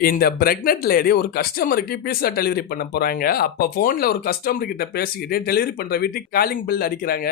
இந்த pregnant lady ஒரு கஸ்டமருக்கு பீஸா டெலிவரி பண்ண போறாங்க. அப்ப போன்ல ஒரு கஸ்டமர் கிட்ட பேசிக்கிட்டு டெலிவரி பண்ற வீட்டுக்கு காலிங் பெல் அடிக்கிறாங்க.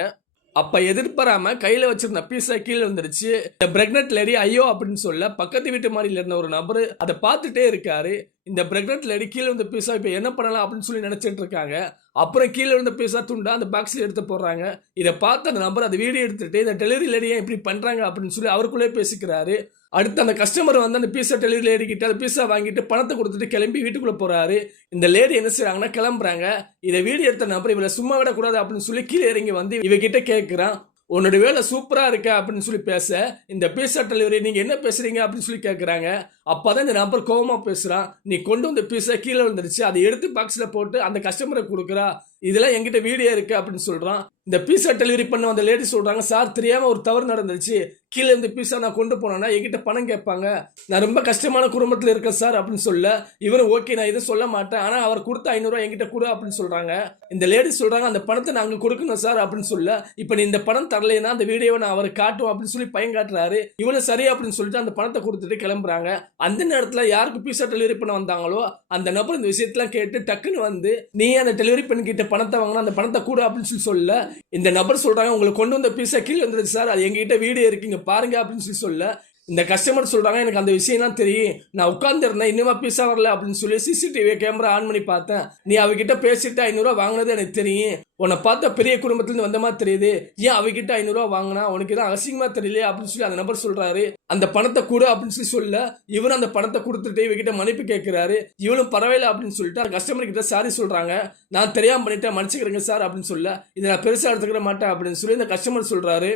அப்ப எதிர்பாராம கையில வச்சிருந்த பீஸா கீழ விழுந்துருச்சு. இந்த பிரெக்னென்ட் லேடி ஐயோ அப்படின்னு சொல்ல பக்கத்து வீட்டு மாடியில இருந்த ஒரு நபரு அத பார்த்துட்டே இருக்காரு. இந்த பிரெக்னென்ட் லேடி கீழ விழுந்த பீஸா இப்ப என்ன பண்ணலாம் அப்படின்னு சொல்லி நினைச்சிட்டு இருக்காங்க. அப்புறம் கீழ விழுந்த பீஸா துண்டா அந்த பாக்ஸ்ல எடுத்து போடுறாங்க. இத பார்த்த அந்த நபர் அந்த வீடியோ எடுத்துட்டு இந்த டெலிவரி லேடி ஏன் இப்படி பண்றாங்க அப்படின்னு சொல்லி அவருக்குள்ளே பேசிக்கிறாரு. அடுத்து அந்த கஸ்டமர் வந்து அந்த பீஸா டெலிவரி லேடி கிட்ட அந்த பீஸா வாங்கிட்டு பணத்தை கொடுத்துட்டு கிளம்பி வீட்டுக்குள்ள போறாரு. இந்த லேடி என்ன செய்றாங்கன்னா கிளம்புறாங்க. இதை வீடியோ எடுத்த நபர் இவளை சும்மா விடக்கூடாது அப்படின்னு சொல்லி கீழே இறங்கி வந்து இவகிட்ட கேட்கிறான். உன்னோட வேலை சூப்பரா இருக்க அப்படின்னு சொல்லி பேச இந்த பீஸா டெலிவரி நீங்க என்ன பேசுறீங்க அப்படின்னு சொல்லி கேட்கறாங்க. அப்பதான் இந்த நபர் கோவமா பேசுறான். நீ கொண்டு வந்த பீஸா கீழே விழுந்துருச்சு, அதை எடுத்து பாக்ஸ்ல போட்டு அந்த கஸ்டமரை கொடுக்குறா, இதெல்லாம் என்கிட்ட வீடியோ இருக்கு அப்படின்னு சொல்றான். இந்த பீஸா டெலிவரி பண்ண வந்த லேடி சொல்றாங்க, சார் தெரியாம ஒரு தவறு நடந்துருச்சு, கீழே இருந்து பீஸா நான் கொண்டு போனேன்னா என்கிட்ட பணம் கேட்பாங்க, நான் ரொம்ப கஷ்டமான குடும்பத்தில் இருக்கேன் சார் அப்படின்னு சொல்ல இவரும் ஓகே நான் எதுவும் சொல்ல மாட்டேன், ஆனா அவர் கொடுத்த 500 ரூபாய் என்கிட்ட கொடு அப்படின்னு சொல்றாங்க. இந்த லேடி சொல்றாங்க அந்த பணத்தை நாங்க கொடுக்கணும் சார் அப்படின்னு சொல்ல, இப்ப நீ இந்த பணம் தரலைன்னா அந்த வீடியோவை நான் அவரை காட்டுவோம் அப்படின்னு சொல்லி பையன் காட்டுறாரு. இவனும் சரி அப்படின்னு சொல்லிட்டு அந்த பணத்தை கொடுத்துட்டு கிளம்புறாங்க. அந்த நேரத்துல யாருக்கு பீஸா டெலிவரி பண்ண வந்தாங்களோ அந்த நபர் இந்த விஷயத்தெல்லாம் கேட்டு டக்குன்னு வந்து நீ அந்த டெலிவரி பண்ணி கிட்ட பணத்தை வாங்கினா அந்த பணத்தை கூட அப்படின்னு சொல்ல இந்த நபர் சொல்றாங்க உங்களுக்கு கொண்டு வந்த பீஸா கீழே வந்துருச்சு சார், அது எங்ககிட்ட வீடியோ இருக்குங்க பாருங்க அப்படின்னு சொல்ல இந்த கஸ்டமர் சொல்றாங்க எனக்கு அந்த விஷயம்லாம் தெரியும், நான் உட்கார்ந்து இருந்தேன் இன்னுமா பீஸா வரல அப்படின்னு சொல்லி சிசிடிவி கேமரா ஆன் பண்ணி பார்த்தேன், நீ அவகிட்ட பேசிட்டு 500 ரூபாய் வாங்கினது எனக்கு தெரியும், உன்னை பார்த்தா பெரிய குடும்பத்திலிருந்து வந்த மாதிரி தெரியுது, ஏன் அவகிட்ட 500 ரூபாய் வாங்கினா உனக்கு தான் அசிங்கமா தெரியலையே அப்படின்னு சொல்லி அந்த நபர் சொல்றாரு. அந்த பணத்தை கொடு அப்படின்னு சொல்ல இவரும் அந்த பணத்தை கொடுத்துட்டு இவகிட்ட மன்னிப்பு கேட்கிறாரு. இவளும் பரவாயில்ல அப்படின்னு சொல்லிட்டு அந்த கஸ்டமர் கிட்ட சாரி சொல்றாங்க. நான் தெரியாம பண்ணிட்டேன் மன்னிச்சுக்கிறேங்க சார் அப்படின்னு சொல்ல இதை நான் பெருசா எடுத்துக்கிற மாட்டேன் அப்படின்னு சொல்லி இந்த கஸ்டமர் சொல்றாரு.